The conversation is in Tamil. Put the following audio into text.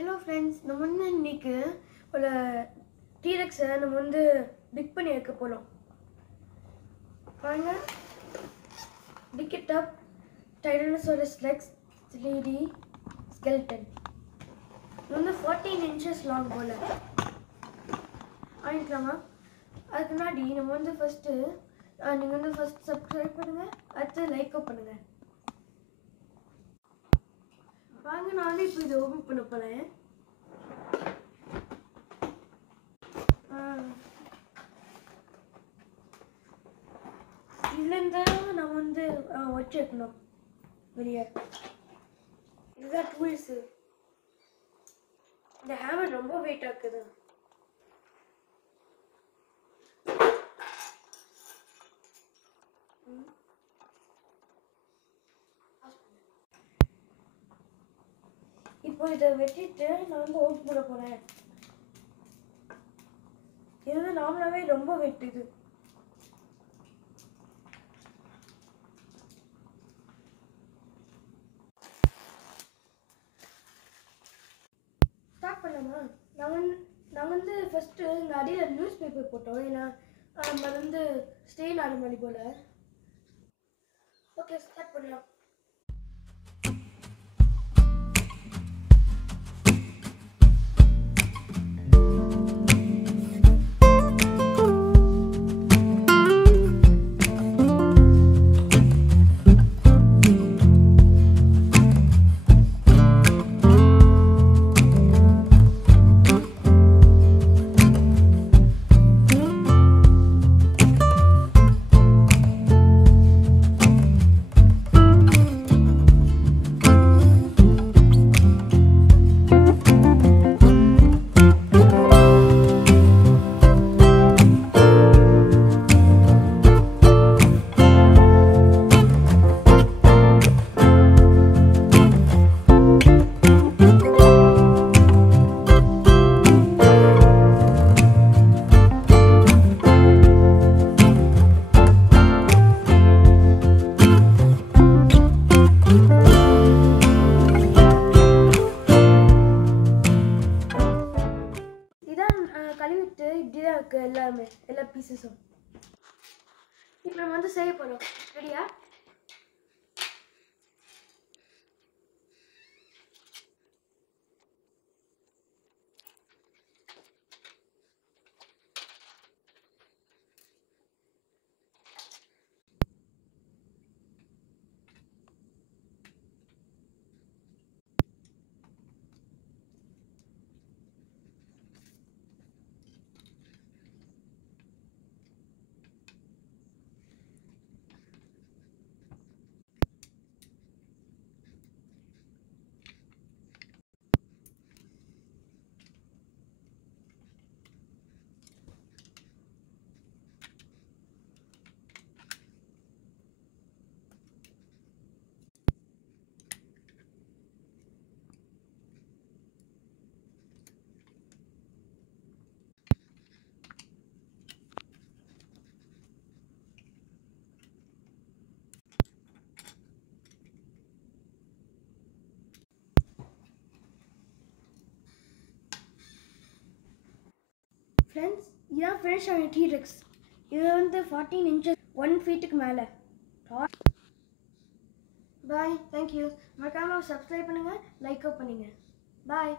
Hello friends, நம்ம இன்னைக்கு ஒரு T-Rex நம்ம பிக் பண்ணி எடுக்க போறோம். பாருங்க. Pick it up. Tyrannosaurus Rex 3D skeleton. 14 inches long போல. ஆயிக்கலாமா? அதுக்கு முன்னாடி நம்ம ஃபர்ஸ்ட் நீங்க ஃபர்ஸ்ட் subscribe பண்ணுங்க, அடுத்து லைக் பண்ணுங்க. வாங்க நான் இப்போ இத ஓபன் பண்ண போறேன். இதுல நான் வச்சிருக்கணும் வெளியே. இதுதான் டூல்ஸ். இந்த ஹேமர் ரொம்ப வெயிட் ஆக்குது. இப்போ இதை வச்சுட்டு நான் ஓபன் பண்ண போறேன். இது நார்மலாவே ரொம்ப வெயிட் இது. ஸ்டார்ட் பண்ணலாமா? நான் ஃபர்ஸ்ட் இந்த அடியில நியூஸ் பேப்பர் போட்டோம். ஏன்னா அது ஸ்டெயின் ஆன மாதிரி போல. ஓகே, ஸ்டார்ட் பண்ணலாம். கழுவிட்டு இப்படிதான் இருக்கு எல்லா பீசஸும். இப்போ நம்ம செய்ய போறோம். ரெடியா? ஃப்ரெண்ட்ஸ், இதான் ஃப்ரெஷ் ஆன T-Rex. இது 14 inches 1 feet மேலே. பாய், தேங்க்யூ. மறக்காம சப்ஸ்கிரைப் பண்ணுங்க, லைக் பண்ணுங்க. பாய்.